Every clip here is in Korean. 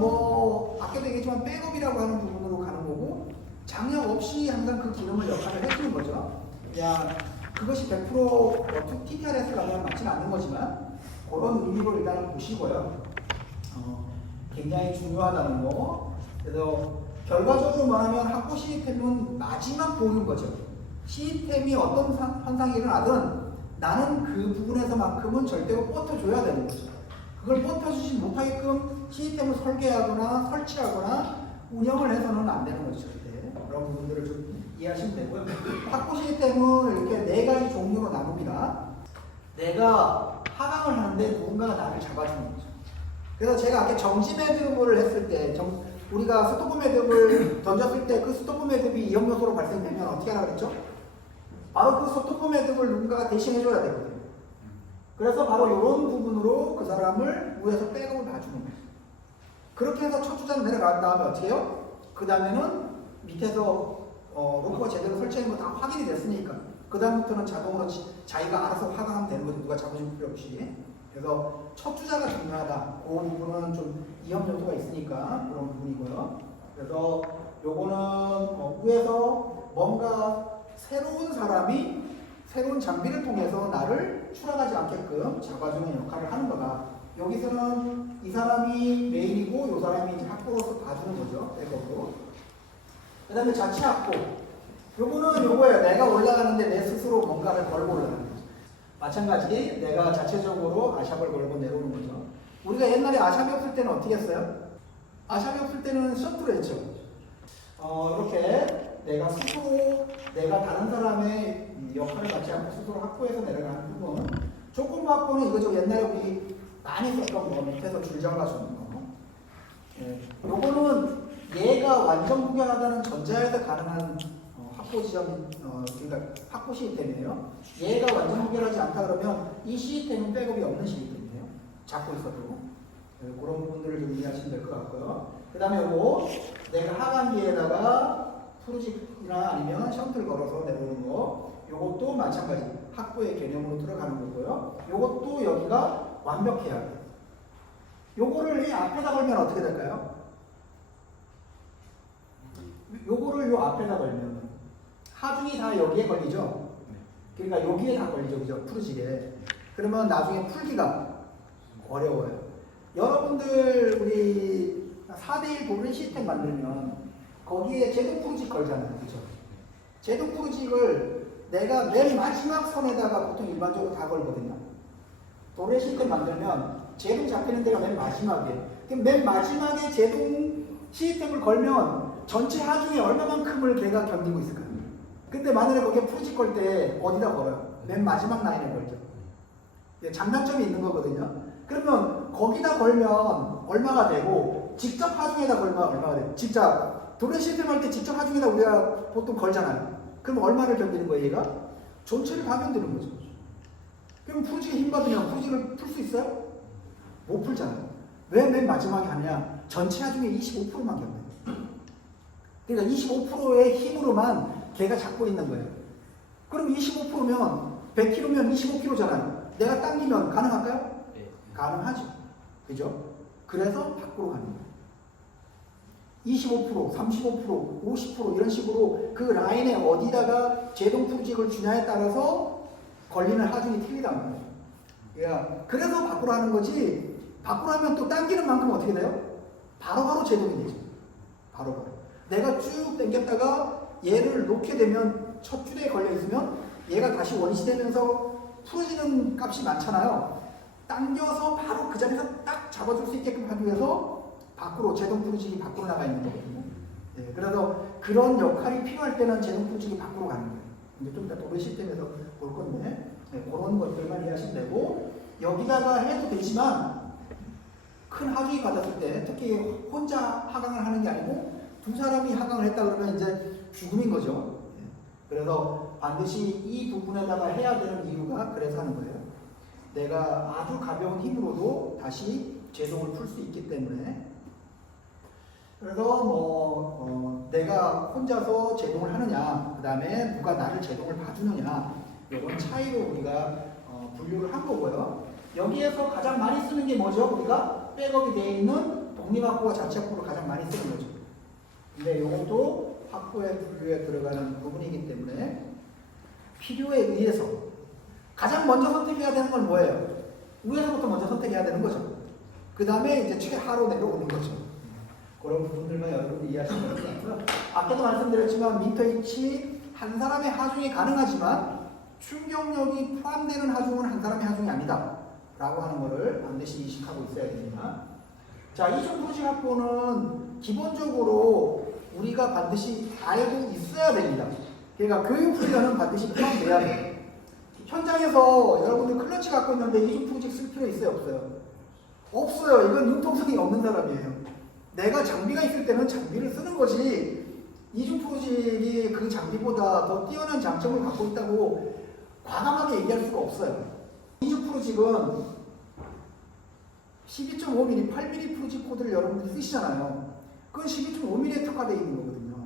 뭐 아까도 얘기했지만 백업이라고 하는 부분으로 가는 거고 장애 없이 항상 그 기능을 역할을 해주는 거죠. 그냥 그것이 100% TTRS를 가면 맞지는 않는 거지만 그런 의미로 일단 보시고요. 굉장히 중요하다는 거. 그래서 결과적으로 말하면 학부 시스템은 마지막 보는 거죠. 시스템이 어떤 현상이 일어나든 나는 그 부분에서만큼은 절대로 뻗어줘야 되는 거죠. 그걸 뻗어주지 못하게끔 시스템을 설계하거나 설치하거나 운영을 해서는 안 되는 거죠. 그런 부분들을 좀 이해하시면 되고요. 학부 시스템은 이렇게 4가지 종류로 나눕니다. 내가 하강을 하는데 누군가가 나를 잡아주는 거죠. 그래서 제가 아까 정지 매듭을 했을 때 우리가 스토프 매듭을 던졌을 때 그 스토프 매듭이 위험 요소로 발생되면 어떻게 하라 그랬죠? 바로 그 스토프 매듭을 누군가가 대신해줘야 되거든요. 그래서 바로 이런 부분으로 그 사람을 위에서 백업을 봐주는 거예요. 그렇게 해서 첫 주자는 내려간 다음에 어떻게 해요? 그 다음에는 밑에서 로프가 제대로 설치된 거 다 확인이 됐으니까 그 다음부터는 자동으로 자기가 알아서 하강하면 되는 거죠. 누가 잡으실 필요 없이. 그래서 첫 주자가 중요하다. 그 부분은 좀 위험 요소가 있으니까 그런 부분이고요. 그래서 요거는 위에서 뭔가 새로운 사람이 새로운 장비를 통해서 나를 추락하지 않게끔 잡아주는 역할을 하는 거다. 여기서는 이 사람이 메인이고 이 사람이 이제 학부로서 봐주는 거죠. 백업으로. 그 다음에 자체 학부. 요거는 요거예요. 내가 올라가는데 내 스스로 뭔가를 걸고 올라가는 거죠. 마찬가지 내가 자체적으로 아샵을 걸고 내려오는 거죠. 우리가 옛날에 아샵이 없을 때는 어떻게 했어요? 아샵이 없을 때는 셔틀을 했죠. 이렇게 내가 스스로 내가 다른 사람의 역할을 갖지 않고 스스로 확보해서 내려가는 부분. 조건부 확보는 이거죠. 옛날에 우리 많이 썼던 거 밑에서 줄 잡아주는 거. 요거는 얘가 완전 무결하다는 전제하에서 가능한 확보 지점, 그러니까 확보 시스템이에요. 얘가 완전 무결하지 않다 그러면 이 시스템은 백업이 없는 시스템이에요. 잡고 있어도. 그런 부분들을 좀 이해하시면 될 것 같고요. 그 다음에 요거 내가 하강기에다가 프로젝트나 아니면 셔틀 걸어서 내려오는 거. 요것도 마찬가지 확보의 개념으로 들어가는 거고요. 요것도 여기가 완벽해야 돼요. 요거를 이 앞에다 걸면 어떻게 될까요? 요거를 요 앞에다 걸면 하중이 다 여기에 걸리죠? 그러니까 여기에 다 걸리죠. 그죠? 풀어지게. 그러면 나중에 풀기가 어려워요. 여러분들 우리 4대1 도면 시스템 만들면 거기에 제동 프로직 걸잖아요. 그죠? 제동 프로직을 내가 맨 마지막 선에다가 보통 일반적으로 다 걸거든요. 도래 시스템 만들면 제동 잡히는 데가 맨 마지막이에요. 그럼 맨 마지막에 제동 시스템을 걸면 전체 하중에 얼마만큼을 걔가 견디고 있을까요? 근데 만약에 거기에 프로직 걸 때 어디다 걸어요? 맨 마지막 라인에 걸죠. 장단점이 있는 거거든요. 그러면 거기다 걸면 얼마가 되고 직접 하중에다 걸면 얼마가 돼요? 직접 도래 시스템 할 때 직접 하중에다 우리가 보통 걸잖아요. 그럼 얼마를 견디는 거예요, 얘가? 전체를 다 견디는 거죠. 그럼 프로직에 힘 받으면 프로직을 풀 수 있어요? 못 풀잖아요. 왜 맨 마지막에 하냐? 전체 하중에 25%만 견뎌요. 그러니까 25%의 힘으로만 걔가 잡고 있는 거예요. 그럼 25%면 100kg면 25kg잖아요. 내가 당기면 가능할까요? 네. 가능하죠. 그죠? 그래서 밖으로 가는 거예요. 25%, 35%, 50% 이런 식으로 그 라인에 어디다가 제동 프로직을 주냐에 따라서 걸리는 하중이 틀리단 말이에요. 그래서 밖으로 하는 거지, 밖으로 하면 또 당기는 만큼 어떻게 돼요? 바로바로 제동이 되죠. 바로바로. 내가 쭉 당겼다가 얘를 놓게 되면 첫 줄에 걸려 있으면 얘가 다시 원시 되면서 풀어지는 값이 많잖아요. 당겨서 바로 그 자리에서 딱 잡아줄 수 있게끔 하기 위해서 밖으로 제동 프로직이 밖으로 나가 있는 거거든요. 네, 그래서 그런 역할이 필요할 때는 제동 프로직이 밖으로 가는 거예요. 이제 좀 이따 도배 시스템에서 볼 건데 그런 것들만 이해하시면 되고 여기다가 해도 되지만 큰 하중이 받았을 때 특히 혼자 하강을 하는 게 아니고 두 사람이 하강을 했다 그러면 이제 죽음인 거죠. 그래서 반드시 이 부분에다가 해야 되는 이유가 그래서 하는 거예요. 내가 아주 가벼운 힘으로도 다시 제동을 풀 수 있기 때문에. 그래서 내가 혼자서 제동을 하느냐, 그 다음에 누가 나를 제동을 봐주느냐, 이런 차이로 우리가 분류를 한 거고요. 여기에서 가장 많이 쓰는 게 뭐죠? 우리가 백업이 되어 있는 독립학부가 자치학부를 가장 많이 쓰는 거죠. 근데 이것도 학부의 분류에 들어가는 부분이기 때문에 필요에 의해서 가장 먼저 선택해야 되는 건 뭐예요? 위에서부터 먼저 선택해야 되는 거죠. 그 다음에 이제 최하로 내려오는 거죠. 그런 부분들만 여러분들이 이해하시면 될 것 같고요. 아까도 말씀드렸지만 민터이치 한 사람의 하중이 가능하지만 충격력이 포함되는 하중은 한 사람의 하중이 아니다 라고 하는 것을 반드시 인식하고 있어야 됩니다. 자, 이중 프로식 학부는 기본적으로 우리가 반드시 알고 있어야 됩니다. 그러니까 교육 훈련은 반드시 포함돼야 돼요. 현장에서 여러분들 클러치 갖고 있는데 이중 프로식 쓸 필요 있어요? 없어요? 없어요. 이건 융통성이 없는 사람이에요. 내가 장비가 있을 때는 장비를 쓰는 거지 이중 프로식이 그 장비보다 더 뛰어난 장점을 갖고 있다고 과감하게 얘기할 수가 없어요. 이중 프로식은 12.5mm, 8mm 프로식 코드를 여러분들이 쓰시잖아요. 그건 12.5mm에 특화되어 있는 거거든요.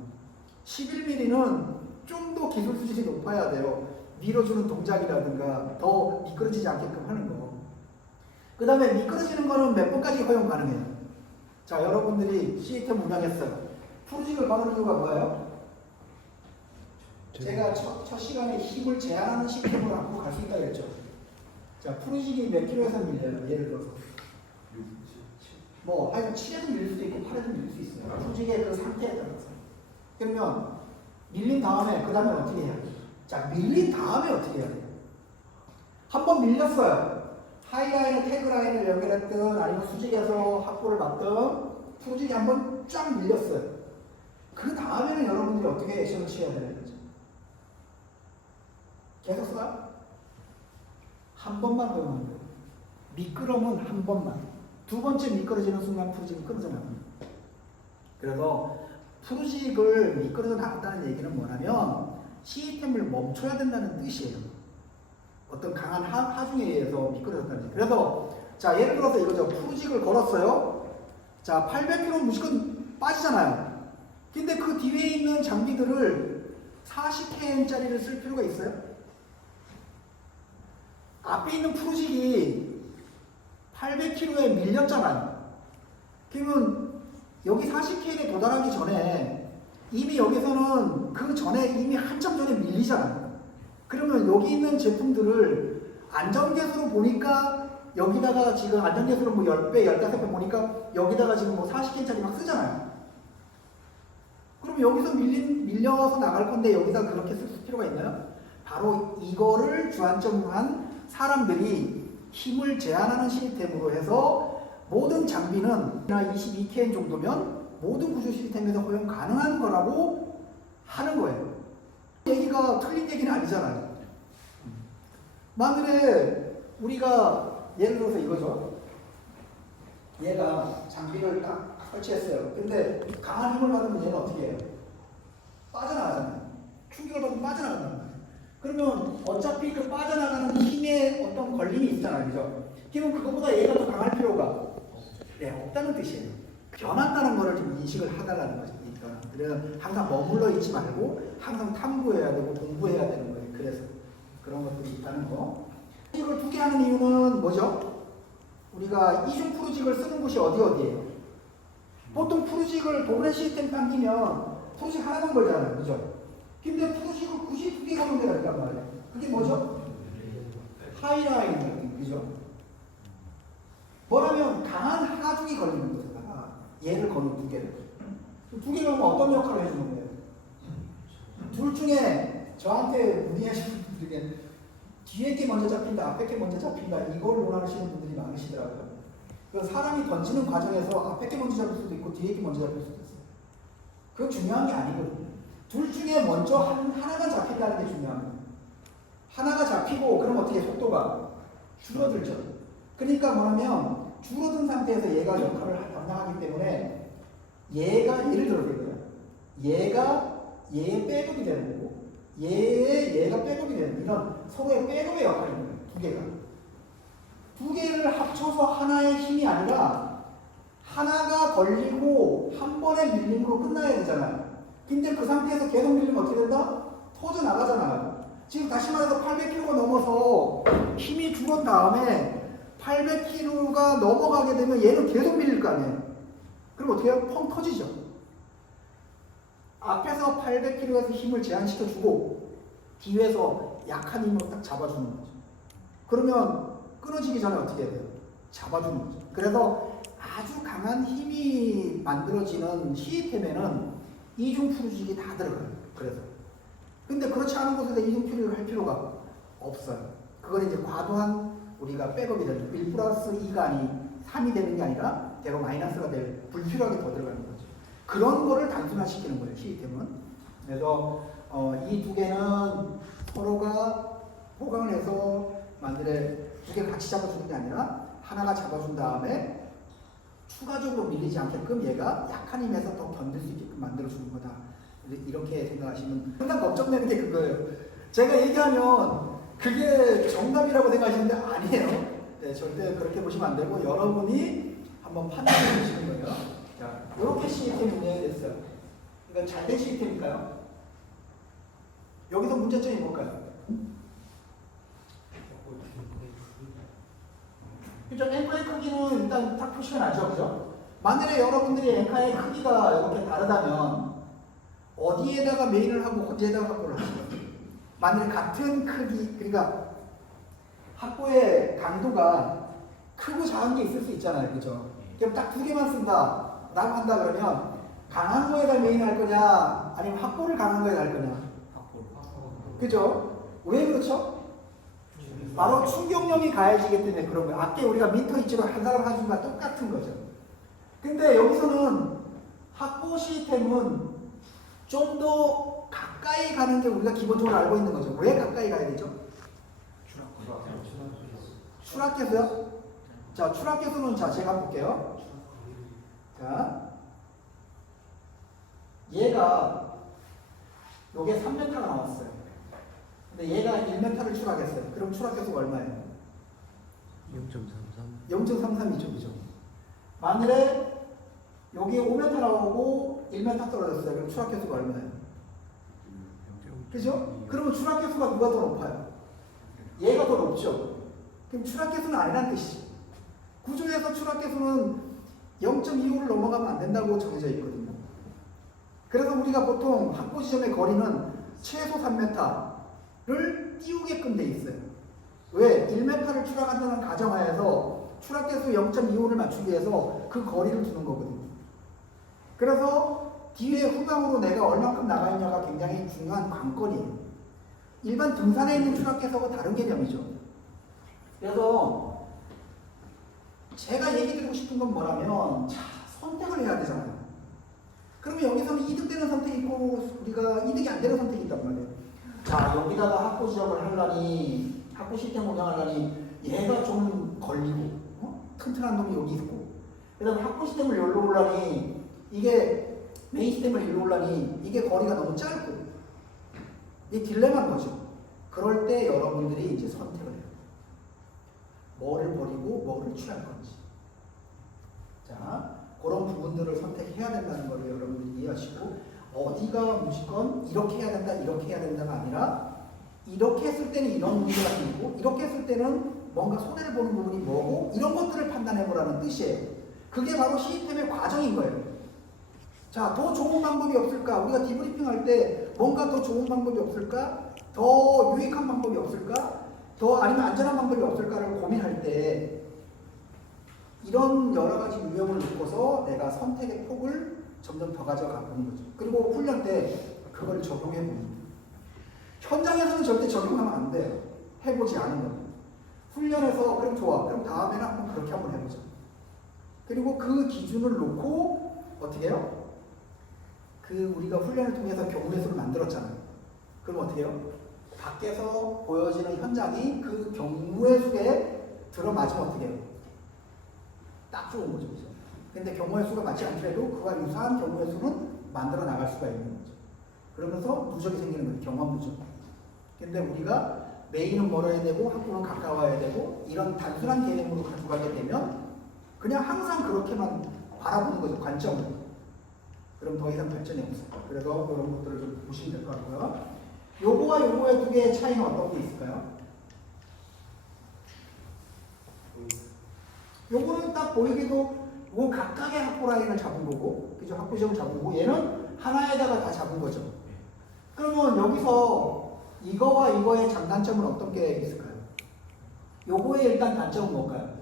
11mm는 좀 더 기술 수준이 높아야 돼요. 밀어주는 동작이라든가 더 미끄러지지 않게끔 하는 거. 그 다음에 미끄러지는 거는 몇 번까지 허용 가능해요? 자, 여러분들이 시스템 운영했어요. 프로식을 거는 이유가 뭐예요? 제가 첫 시간에 힘을 제한하는 시스템으로 앞으로 갈 수 있다고 했죠. 자, 프로식이 몇 킬로에서 밀려요? 예를 들어서. 뭐, 하여간 7에서 밀릴 수도 있고 8에서 밀릴 수 있어요. 프로식의 그 상태에 따라서. 그러면 밀린 다음에 그 다음에 어떻게 해야 돼요? 자, 밀린 다음에 어떻게 해야 돼요? 한번 밀렸어요. 하이라인을 태그라인을 연결했든 아니면 수직에서 확보를 받든 프로식이 한번 쫙 밀렸어요. 그 다음에는 여러분들이 어떻게 액션을 취해야 되는 거죠? 계속 써요? 한 번만 허용하는 거예요. 미끄럼은 한 번만. 두 번째 미끄러지는 순간 프로식은 끊어져 나갑니다. 그래서 프로식을 미끄러져 나갔다는 얘기는 뭐냐면 시스템을 멈춰야 된다는 뜻이에요. 어떤 강한 하중에 의해서 미끄러졌다는 얘기. 그래서 자, 예를 들어서 이거죠. 프로식을 걸었어요. 자, 800km 무조건 빠지잖아요. 근데 그 뒤에 있는 장비들을 40km짜리를 쓸 필요가 있어요? 앞에 있는 프로식이 800km에 밀렸잖아요. 그러면 여기 40km에 도달하기 전에 이미 여기서는 그 전에 이미 한참 전에 밀리잖아요. 그러면 여기 있는 제품들을 안전계수로 보니까 여기다가 지금 안전계수로 뭐 10배, 15배 보니까 여기다가 지금 뭐 40개짜리 막 쓰잖아요. 그럼 여기서 밀려서 나갈 건데 여기다 그렇게 쓸 필요가 있나요? 바로 이거를 주안점으로 한 사람들이 힘을 제한하는 시스템으로 해서 모든 장비는 22kN 정도면 모든 구조 시스템에서 허용 가능한 거라고 하는 거예요. 얘기가 틀린 얘기는 아니잖아요. 만일에 우리가 예를 들어서 이거죠. 얘가 장비를 딱 설치했어요. 근데 강한 힘을 받으면 얘는 어떻게 해요? 빠져나가잖아요. 충격을 받으면 빠져나간단 말이에요. 그러면 어차피 그 빠져나가는 힘에 어떤 걸림이 있잖아요. 그죠? 그러면 그거보다 얘가 더 강할 필요가 없다는 뜻이에요. 변한다는 거를 좀 인식을 하달라는 거죠. 그래서 항상 머물러 있지 말고 항상 탐구해야 되고 공부해야 되는 거예요. 그래서 그런 것들이 있다는 거. 프로직을 두 개 하는 이유는 뭐죠? 우리가 이중 프로직을 쓰는 곳이 어디예요? 보통 프로직을 도브레 시스템 당기면 프로직 하나만 걸잖아요. 그죠? 근데 프로직을 굳이 두 개 거는 데가 있단 말이에요. 그게 뭐죠? 하이라인, 그죠? 뭐라면 강한 하중이 걸리는 거잖아. 얘를 거는 두 개를. 두 개를 하면 어떤 역할을 해주는 거예요? 둘 중에 저한테 문의하시는 분들에게 뒤에 게 먼저 잡힌다, 앞에 게 먼저 잡힌다 이걸 원하시는 분들이 많으시더라고요. 그래서 사람이 던지는 과정에서 앞에 게 먼저 잡힐 수도 있고 뒤에 게 먼저 잡힐 수도 있어요. 그건 중요한 게 아니거든요. 둘 중에 먼저 하나가 잡힌다는 게 중요한 거예요. 하나가 잡히고 그럼 어떻게 속도가 줄어들죠. 그러니까 뭐냐면 줄어든 상태에서 얘가 역할을 담당하기 때문에 얘가 예를 들어서 이거예요. 얘가 얘의 백업이 되는 거고 얘가 백업이 되는 이런 서로의 백업의 역할인 거예요. 두 개가. 두 개를 합쳐서 하나의 힘이 아니라 하나가 걸리고 한 번의 밀림으로 끝나야 되잖아요. 근데 그 상태에서 계속 밀리면 어떻게 된다? 터져 나가잖아요. 지금 다시 말해서 800kg가 넘어서 힘이 줄은 다음에 800kg가 넘어가게 되면 얘는 계속 밀릴 거 아니에요. 그럼 어떻게 해요? 펑 터지죠. 앞에서 800kg에서 힘을 제한시켜주고 뒤에서 약한 힘으로 딱 잡아주는 거죠. 그러면 끊어지기 전에 어떻게 해야 돼요? 잡아주는 거죠. 그래서 아주 강한 힘이 만들어지는 시스템에는 이중 풀어주기 다 들어가요. 그래서 근데 그렇지 않은 곳에서 이중 풀이를 할 필요가 없어요. 그건 이제 과도한 우리가 백업이 되는 1 플러스 2가 아니 3이 되는 게 아니라 대로 마이너스가 될 불필요하게 더 들어가는 거죠. 그런 거를 단순화시키는 거예요. 시스템은. 그래서 이 두 개는 서로가 호강을 해서 만들에 두 개 같이 잡아주는 게 아니라 하나가 잡아준 다음에 추가적으로 밀리지 않게끔 얘가 약한 힘에서 더 견딜 수 있게끔 만들어주는 거다. 이렇게 생각하시면 항상 걱정되는 게 그거예요. 제가 얘기하면 그게 정답이라고 생각하시는데 아니에요. 네, 절대 그렇게 보시면 안 되고 여러분이 한번 판단해 보시는 거예요. 자, 이렇게 시스템이 운영이 됐어요. 이건 잘된 시스템일까요? 여기서 문제점이 뭘까요? 그죠? 앵커의 크기는 일단 딱 표시가 나죠. 그죠? 만일에 여러분들이 앵커의 크기가 이렇게 다르다면 어디에다가 메인을 하고 어디에다가 확보를 하시죠? 만일에 같은 크기, 그러니까 확보의 강도가 크고 작은 게 있을 수 있잖아요. 그죠? 그럼 딱 두 개만 쓴다 라고 한다 그러면 강한 거에다 메인을 할 거냐 아니면 확보를 강한 거에다 할 거냐? 그죠? 왜 그렇죠? 바로 충격력이 가해지기 때문에 그런 거예요. 아까 우리가 미터 이치로 한 사람 한 순간 똑같은 거죠. 근데 여기서는 확보 시스템은 좀 더 가까이 가는 게 우리가 기본적으로 알고 있는 거죠. 왜 가까이 가야 되죠? 추락계수요? 자, 추락계수는 자, 제가 볼게요. 자, 얘가 요게 3m가 나왔어요. 근데 얘가 1m를 추락했어요. 그럼 추락계수가 얼마예요? 0.33이죠. 그죠? 만일에 여기 5m 나오고 1m 떨어졌어요. 그럼 추락계수가 얼마예요? 그죠? 그러면 추락계수가 누가 더 높아요? 얘가 더 높죠? 그럼 추락계수는 아니란 뜻이지. 구조에서 추락계수는 0.25를 넘어가면 안 된다고 정해져 있거든요. 그래서 우리가 보통 확보 지점의 거리는 최소 3m를 띄우게끔 돼 있어요. 왜? 1m를 추락한다는 가정하에서 추락계수 0.25를 맞추기 위해서 그 거리를 두는 거거든요. 그래서 뒤에 후방으로 내가 얼만큼 나가 있냐가 굉장히 중요한 관건이에요. 일반 등산에 있는 추락계수하고 다른 개념이죠. 그래서 제가 얘기 드리고 싶은 건 뭐라면 자, 선택을 해야 되잖아요. 그러면 여기서는 이득되는 선택이 있고 우리가 이득이 안 되는 선택이 있단 말이에요. 자, 여기다가 확보 지역을 하려니 확보 시스템 운영하려니 얘가 좀 걸리고 튼튼한 놈이 여기 있고 그 다음에 확보 시스템을 여기로 올라니 이게 메인 시스템을 일로 올라니 이게 거리가 너무 짧고 이게 딜레마인 거죠. 그럴 때 여러분들이 이제 선택을 해요. 뭐를 버리고 뭐를 취할 건지. 자, 그런 부분들을 선택해야 된다는 걸 여러분들이 이해하시고 어디가 무조건 이렇게 해야 된다 이렇게 해야 된다가 아니라 이렇게 했을 때는 이런 문제가 생기고 이렇게 했을 때는 뭔가 손해를 보는 부분이 뭐고 이런 것들을 판단해 보라는 뜻이에요. 그게 바로 시스템의 과정인 거예요. 자, 더 좋은 방법이 없을까? 우리가 디브리핑 할 때 뭔가 더 좋은 방법이 없을까? 더 유익한 방법이 없을까? 더 아니면 안전한 방법이 없을까를 고민할 때 이런 여러 가지 유형을 놓고서 내가 선택의 폭을 점점 더 가져가 보는 거죠. 그리고 훈련 때 그걸 적용해 보는 거예요. 현장에서는 절대 적용하면 안 돼요. 해보지 않은 거예요. 훈련에서 그럼 좋아. 그럼 다음에는 한번 그렇게 한번 해보자. 그리고 그 기준을 놓고 어떻게 해요? 그 우리가 훈련을 통해서 경우의 수를 만들었잖아요. 그럼 어떻게 해요? 밖에서 보여지는 현장이 그 경우의 수에 들어맞으면 어떻게 해요? 딱 좋은 거죠. 그죠? 근데 경우의 수가 맞지 않더라도 그와 유사한 경우의 수는 만들어 나갈 수가 있는 거죠. 그러면서 누적이 생기는 거예요. 경험 누적. 근데 우리가 메인은 멀어야 되고 학부는 가까워야 되고 이런 단순한 개념으로 가지고 가게 되면 그냥 항상 그렇게만 바라보는 거죠. 관점을. 그럼 더 이상 발전이 없어요. 그래서 그런 것들을 좀 보시면 될 것 같고요. 요거와 요거의 두 개의 차이는 어떤 게 있을까요? 요거는 딱 보이기도 이건 각각의 확보 라인을 잡은 거고, 그죠? 확보 지점을 잡은 거고, 얘는 하나에다가 다 잡은 거죠. 그러면 여기서 이거와 이거의 장단점은 어떤 게 있을까요? 요거의 일단 단점은 뭘까요?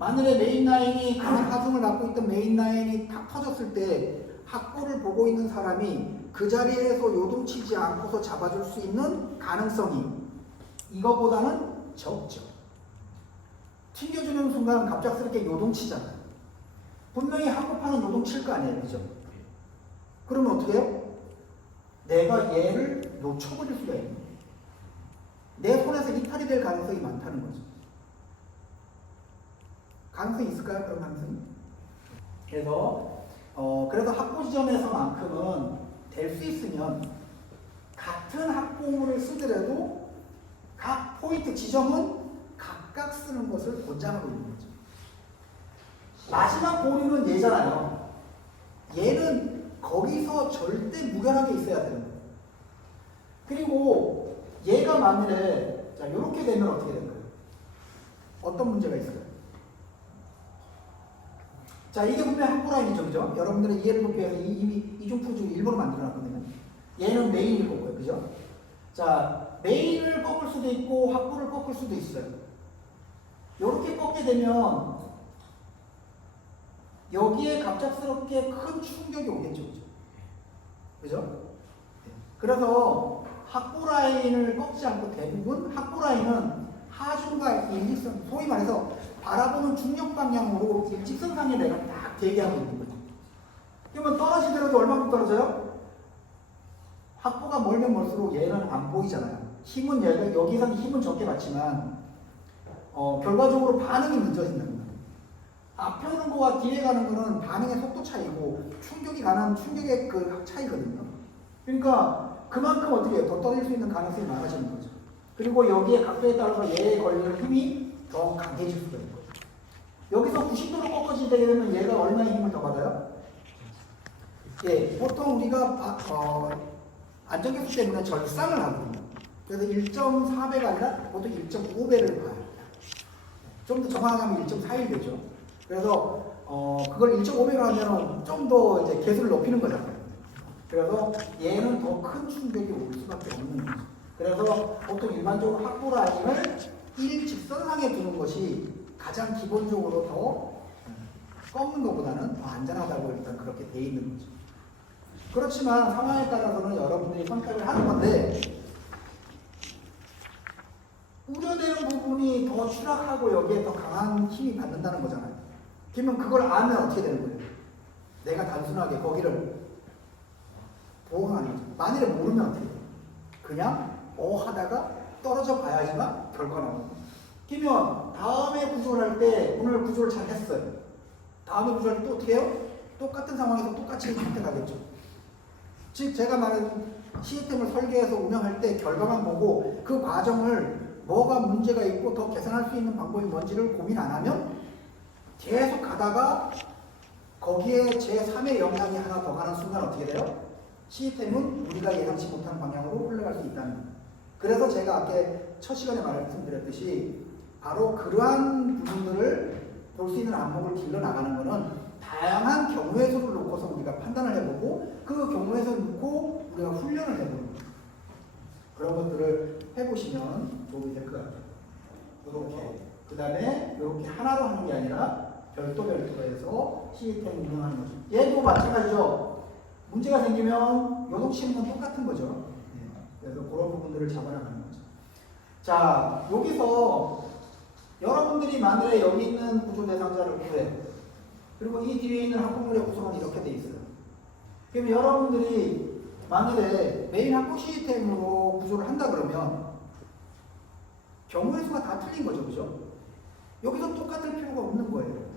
만일에 메인 라인이 강한 하중을 갖고 있던 메인 라인이 탁 터졌을 때 확보를 보고 있는 사람이 그 자리에서 요동치지 않고서 잡아줄 수 있는 가능성이 이거보다는 적죠. 튕겨주는 순간 갑작스럽게 요동치잖아요. 분명히 확보판은 요동칠 거 아니에요, 그죠? 그러면 어떻게 해요? 내가 얘를 놓쳐버릴 수가 있는 거예요. 내 손에서 이탈이 될 가능성이 많다는 거죠. 가능성이 있을까요? 그런 가능성이? 그래서 확보 지점에서만큼은 될 수 있으면 같은 확보물을 쓰더라도 각 포인트 지점은 각각 쓰는 것을 권장하고 있는 거죠. 마지막 보류는 얘잖아요. 얘는 거기서 절대 무결하게 있어야 되는 거예요. 그리고 얘가 만일에 자 이렇게 되면 어떻게 될까요? 어떤 문제가 있을까요? 자, 이게 분명히 확보 라인이죠, 그죠? 여러분들은 이해를 돕기 위해서 이미 이중푸주 일부러 만들어놨거든요. 얘는 메인일 거고요, 그죠? 자, 메인을 꺾을 수도 있고 확보를 꺾을 수도 있어요. 이렇게 꺾게 되면 여기에 갑작스럽게 큰 충격이 오겠죠, 그죠? 그죠? 그래서 확보 라인을 꺾지 않고 대부분 확보 라인은 하중과 일직선, 소위 말해서 바라보는 중력 방향으로 일직선상에 내가 딱 대기하고 있는 거죠. 그러면 떨어지더라도 얼마큼 떨어져요? 확보가 멀면 멀수록 얘는 안 보이잖아요. 힘은 얘가 여기서는 힘은 적게 받지만 결과적으로 반응이 늦어진다는 거예요. 앞에 오는 거와 뒤에 가는 거는 반응의 속도 차이고 충격이 가는 충격의 그 차이거든요. 그러니까 그만큼 어떻게 해요? 더 떨어질 수 있는 가능성이 많아지는 거죠. 그리고 여기에 각도에 따라서 얘에 걸리는 힘이 더 강해질 수가 있는 거죠. 여기서 90도로 꺾어지게 되면 얘가 얼마의 힘을 더 받아요? 예, 보통 우리가 안전계수 때문에 절상을 하거든요. 그래서 1.4배가 아니라 보통 1.5배를 봐요. 좀 더 정확하게 하면 1.41 되죠. 그래서 그걸 1.5배로 하면 좀 더 이제 계수를 높이는 거잖아요. 그래서 얘는 더 큰 충격이 올 수밖에 없는 거죠. 그래서 보통 일반적으로 확보 라인을 일직선상에 두는 것이 가장 기본적으로 더 꺾는 것보다는 더 안전하다고 일단 그렇게 돼 있는 거죠. 그렇지만 상황에 따라서는 여러분들이 선택을 하는 건데 우려되는 부분이 더 추락하고 여기에 더 강한 힘이 받는다는 거잖아요. 그러면 그걸 알면 어떻게 되는 거예요? 내가 단순하게 거기를 보호하는 거죠. 만일에 모르면 어떻게 돼요? 그냥 하다가 떨어져 봐야지만 결과 나오는 거예요. 그러면 다음에 구조를 할 때 오늘 구조를 잘 했어요. 다음에 구조를 할 때 또 어떻게 해요? 똑같은 상황에서 똑같이 선택하겠죠. 즉 제가 말한 시스템을 설계해서 운영할 때 결과만 보고 그 과정을 뭐가 문제가 있고 더 개선할 수 있는 방법이 뭔지를 고민 안 하면 계속 가다가 거기에 제3의 영향이 하나 더 가는 순간 어떻게 돼요? 시스템은 우리가 예상치 못한 방향으로 흘러갈 수 있다는 거예요. 그래서 제가 아까 첫 시간에 말씀드렸듯이 바로 그러한 부분들을 볼 수 있는 안목을 길러 나가는 것은 다양한 경우의 수를 놓고서 우리가 판단을 해보고 그 경우의 수를 놓고 우리가 훈련을 해보는 거예요. 그런 것들을 해보시면 도움이 될 것 같아요. 이렇게. 그 다음에 이렇게 하나로 하는 게 아니라 별도로 해서 시스템 운영하는 거죠. 얘도 마찬가지죠. 문제가 생기면 요동치는 건 똑같은 거죠. 그래서 그런 부분들을 잡아나가는 거죠. 자, 여기서 여러분들이 만일에 여기 있는 구조 대상자를 구해. 그리고 이 뒤에 있는 학부물의 구성은 이렇게 돼 있어요. 그러면 여러분들이 만일에 메인 학부 시스템으로 구조를 한다 그러면 경우의 수가 다 틀린 거죠. 그죠? 여기서 똑같을 필요가 없는 거예요.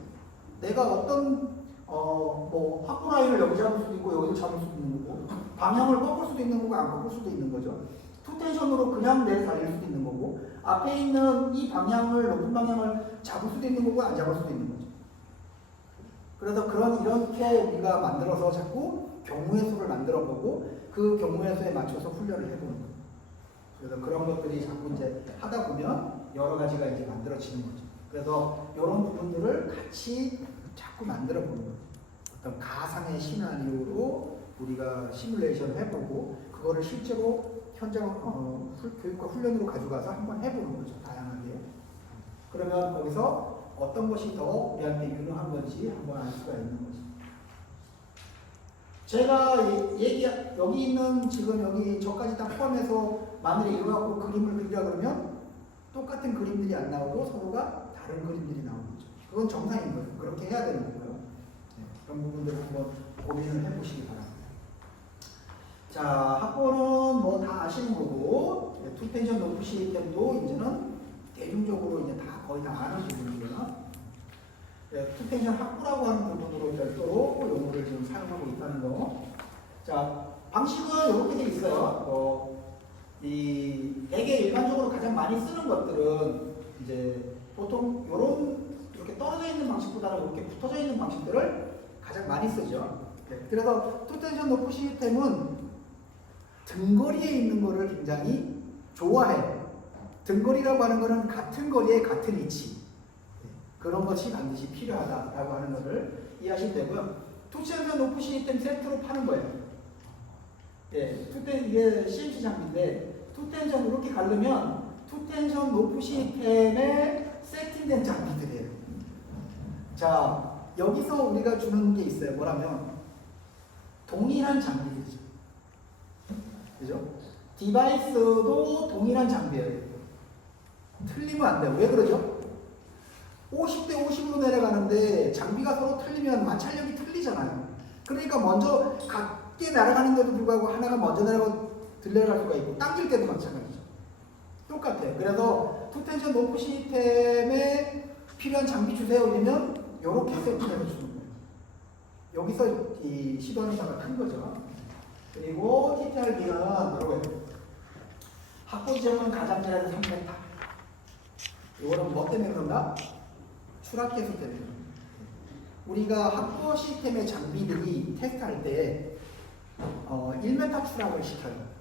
내가 어떤 확보 라인을 여기 잡을 수도 있고 여기를 잡을 수도 있는 거고 방향을 꺾을 수도 있는 거고 안 꺾을 수도 있는 거죠. 투텐션으로 그냥 내달릴 수도 있는 거고 앞에 있는 이 방향을 높은 방향을 잡을 수도 있는 거고 안 잡을 수도 있는 거죠. 그래서 이렇게 우리가 만들어서 자꾸 경우의 수를 만들어 보고 그 경우의 수에 맞춰서 훈련을 해보는 거예요. 그래서 그런 것들이 자꾸 이제 하다 보면 여러 가지가 이제 만들어지는 거죠. 그래서 이런 부분들을 같이 자꾸 만들어 보는 거예요. 어떤 가상의 시나리오로 우리가 시뮬레이션을 해보고 그거를 실제로 현장 교육과 훈련으로 가져가서 한번 해보는 거죠. 다양하게. 그러면 거기서 어떤 것이 더 우리한테 유능한 건지 한번 알 수가 있는 거죠. 제가 여기 있는 지금 여기 저까지 다 포함해서 마늘에 이거 갖고 그림을 그리라 그러면 똑같은 그림들이 안 나오고 서로가 다른 그림들이 나오는 거죠. 그건 정상인 거예요. 그렇게 해야 되는 거고요. 네, 그런 부분들을 한번 고민을 해보시기 바랍니다. 자, 학번은 뭐 다 아시는 거고, 투텐션 높은 시스템도 이제는 대중적으로 이제 다 거의 다 아는 부분이고요. 투텐션 학부라고 하는 부분으로 별도로 용어를 지금 사용하고 있다는 거. 자, 방식은 이렇게 되어 있어요. 되게 일반적으로 가장 많이 쓰는 것들은 이제 보통 이렇게 떨어져 있는 방식보다는 이렇게 붙어져 있는 방식들을 가장 많이 쓰죠. 그래서 투텐션 높은 시스템은 등거리에 있는 거를 굉장히 좋아해요. 등거리라고 하는 것은 같은 거리에 같은 위치. 그런 것이 반드시 필요하다라고 하는 것을 이해하시면 되고요. 투텐션 높은 시스템 세트로 파는 거예요. 이게 CMC 장비인데, 투텐션 이렇게 가르면 투텐션 높은 시스템에 세팅된 장비들이에요. 자, 여기서 우리가 주는 게 있어요. 뭐라면 동일한 장비들이죠. 그죠? 디바이스도 동일한 장비예요. 틀리면 안 돼요. 왜 그러죠? 50대 50으로 내려가는데 장비가 서로 틀리면 마찰력이 틀리잖아요. 그러니까 먼저 같게 날아가는데도 불구하고 하나가 먼저 내려가고 덜 내려갈 수가 있고 당길 때도 마찬가지죠. 똑같아요. 그래서 투텐션 높은 시스템에 필요한 장비 주세요 이러면 이렇게 세팅해서 주는 거예요. 여기서 이 시도하는 바가 큰 거죠. 그리고 TTRB는 여러분 학부 지역은 가장자리에서 3m. 이거는 뭐 때문에 그런가? 추락계수 때문에. 우리가 학부 시스템의 장비들이 테스트할 때 1m 추락을 시켜요.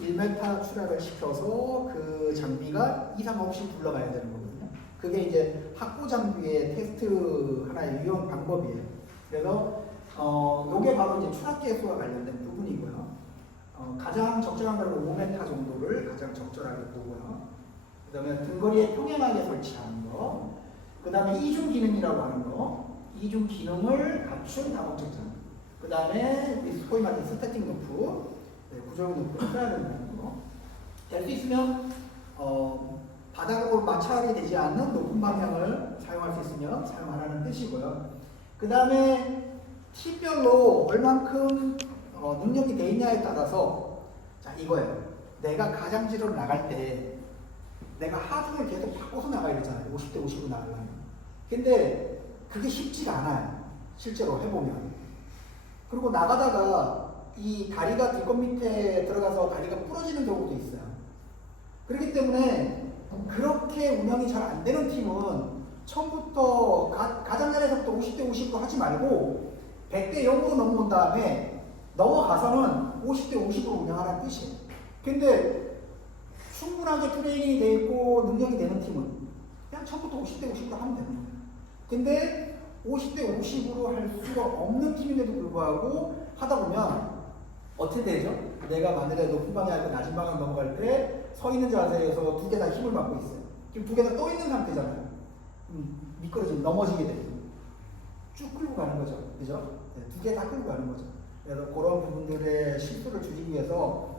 1m 추락을 시켜서 그 장비가 이상 없이 굴러가야 되는 거거든요. 그게 이제 학부 장비의 테스트 하나의 유형 방법이에요. 그래서 요게 바로 이제 추락계수와 관련된 부분이고요. 가장 적절한 걸 5m 정도를 가장 적절하게 보고요. 그 다음에 등거리에 평행하게 설치하는 거. 그 다음에 이중 기능이라고 하는 거. 이중 기능을 갖춘 다목적 장비. 그 다음에 소위 말하는 스태틱 루프, 구조형 루프를 써야 된다는 거. 될 수 있으면 바닥으로 마찰이 되지 않는 높은 방향을 사용할 수 있으면 사용하라는 뜻이고요. 그 다음에 팀별로 얼만큼 능력이 돼 있냐에 따라서 자 이거예요. 내가 가장지로 나갈 때 내가 하중을 계속 바꿔서 나가야 되잖아요. 50대 50으로 나가려면. 근데 그게 쉽지가 않아요. 실제로 해보면. 그리고 나가다가 이 다리가 뒷건 밑에 들어가서 다리가 부러지는 경우도 있어요. 그렇기 때문에 그렇게 운영이 잘 안 되는 팀은 처음부터 가장자리에서부터 50대 50으로 하지 말고 100대 0으로 넘어온 다음에 넘어가서는 50대 50으로 운영하라는 뜻이에요. 근데 충분하게 트레이닝이 돼 있고 능력이 되는 팀은 그냥 처음부터 50대 50으로 하면 되는 거예요. 근데 50대 50으로 할 수가 없는 팀인데도 불구하고 하다 보면 어떻게 되죠? 내가 만약에 높은 방향에서 낮은 방향 넘어갈 때 서 있는 자세에서 두 개 다 힘을 받고 있어요. 지금 두 개 다 떠 있는 상태잖아요. 미끄러지면 넘어지게 되죠. 쭉 끌고 가는 거죠. 그죠? 네, 두 개 다 끌고 가는 거죠. 그래서 그런 부분들의 실수를 줄이기 위해서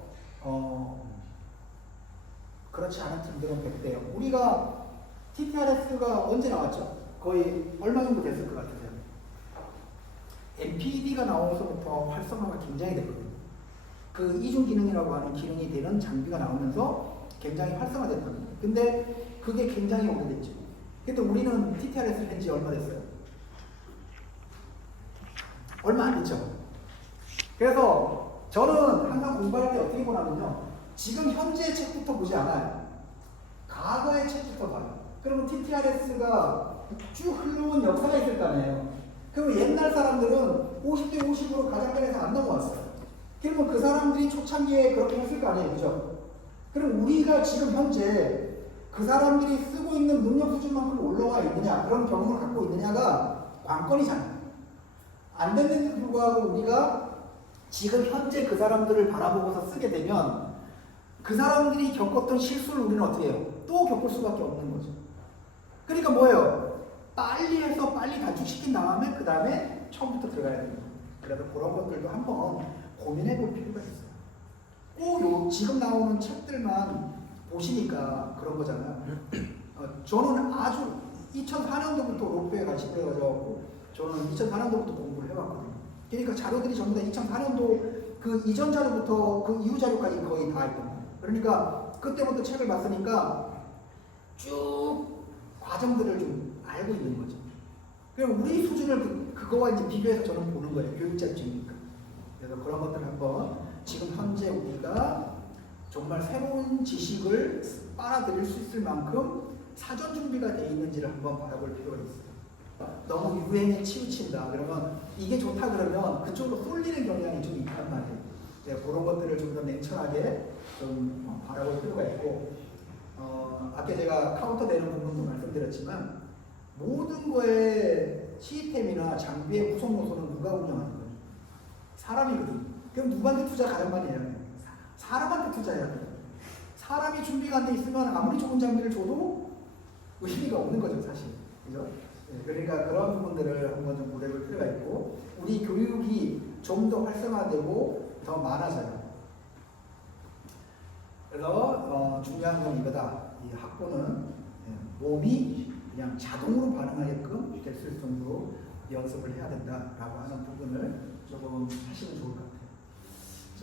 그렇지 않은 팀들은 100대요. 우리가 TTRS가 언제 나왔죠? 거의 얼마 정도 됐을 것 같으세요? MPD가 나오면서부터 활성화가 굉장히 됐거든요. 그 이중 기능이라고 하는 기능이 되는 장비가 나오면서 굉장히 활성화됐다는 거예요. 근데 그게 굉장히 오래됐죠. 근데 우리는 TTRS를 한 지 얼마 됐어요? 얼마 안 됐죠. 그래서 저는 항상 공부할 때 어떻게 보냐면요. 지금 현재의 책부터 보지 않아요. 과거의 책부터 봐요. 그러면 TTRS가 쭉 흘러온 역사가 있을 거 아니에요. 그럼 옛날 사람들은 50대 50으로 가장자리에서 안 넘어왔어요. 그러면 그 사람들이 초창기에 그렇게 했을 거 아니에요. 그죠? 그럼 우리가 지금 현재 그 사람들이 쓰고 있는 능력 수준만큼 올라와 있느냐, 그런 경험을 갖고 있느냐가 관건이잖아요. 안 됐는데도 불구하고 우리가 지금 현재 그 사람들을 바라보고서 쓰게 되면 그 사람들이 겪었던 실수를 우리는 어떻게 해요? 또 겪을 수밖에 없는 거죠. 그러니까 뭐예요? 빨리 해서 빨리 단축시킨 다음에 그 다음에 처음부터 들어가야 됩니다. 그래서 그런 것들도 한번 고민해 볼 필요가 있어요. 꼭 지금 나오는 책들만 보시니까 그런 거잖아요. 저는 아주 2004년도부터 로프에 관심을 가져갖고 저는 2004년도부터 공부를 해왔거든요. 그러니까 자료들이 전부 다 2004년도 그 이전 자료부터 그 이후 자료까지 거의 다 있던 거예요. 그러니까 그때부터 책을 봤으니까 쭉 과정들을 좀 알고 있는 거죠. 그럼 우리 수준을 그거와 이제 비교해서 저는 보는 거예요. 교육자 입장이니까. 그래서 그런 것들을 한번 지금 현재 우리가 정말 새로운 지식을 빨아들일 수 있을 만큼 사전 준비가 되어 있는지를 한번 바라볼 필요가 있어요. 너무 유행에 치우친다 그러면 이게 좋다 그러면 그쪽으로 쏠리는 경향이 좀 있단 말이에요. 네, 그런 것들을 좀 더 냉철하게 좀 바라볼 필요가 있고 아까 제가 카운터 되는 부분도 말씀드렸지만 모든 거에 시스템이나 장비의 구성 요소는 누가 운영하는 거예요? 사람이거든요. 그럼 누구한테 투자 가장 많이 해야 돼요? 사람한테 투자해야 돼요. 사람이 준비가 안 돼 있으면 아무리 좋은 장비를 줘도 의미가 없는 거죠, 사실. 그죠? 네, 그러니까 그런 부분들을 한번 좀 고려해볼 필요가 있고 우리 교육이 좀 더 활성화되고 더 많아져요. 그래서 중요한 건 이거다. 이 학부는 몸이 그냥 자동으로 반응하게끔 될 수 있을 정도로 연습을 해야 된다라고 하는 부분을 조금 하시면 좋을 것 같아요.